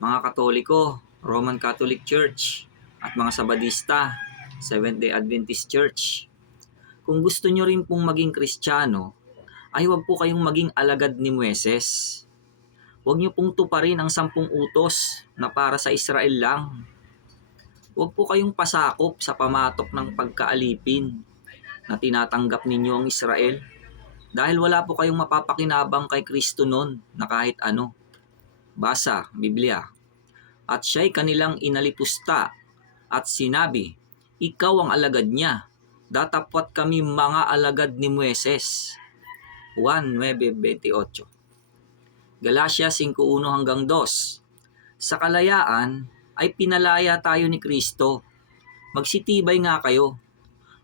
mga Katoliko, Roman Catholic Church, at mga Sabadista, Seventh-day Adventist Church. Kung gusto nyo rin pong maging Kristiyano, ay huwag po kayong maging alagad ni Mueses. Huwag nyo pong tuparin ang sampung utos na para sa Israel lang. Huwag po kayong pasakop sa pamatok ng pagkaalipin na tinatanggap ninyo ang Israel dahil wala po kayong mapapakinabang kay Kristo noon na kahit ano. Basa, Biblia. At siya'y kanilang inalipusta at sinabi, Ikaw ang alagad niya, datapwat kami mga alagad ni Mueses. 1.9.28 Galatia 5.1 hanggang 2 Sa kalayaan ay pinalaya tayo ni Kristo. Magsitibay nga kayo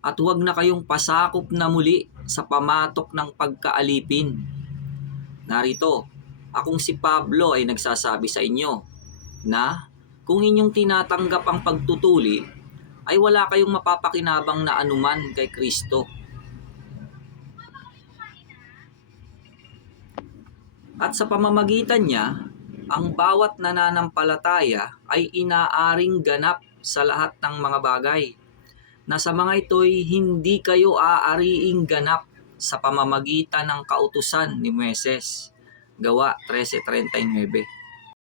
at huwag na kayong pasakop na muli sa pamatok ng pagkaalipin. Narito, akong si Pablo ay nagsasabi sa inyo na kung inyong tinatanggap ang pagtutuli, ay wala kayong mapapakinabang na anuman kay Kristo. At sa pamamagitan niya, ang bawat nananampalataya ay inaaring ganap sa lahat ng mga bagay na sa mga ito'y hindi kayo aariing ganap sa pamamagitan ng kautusan ni Moises. Gawa 13.39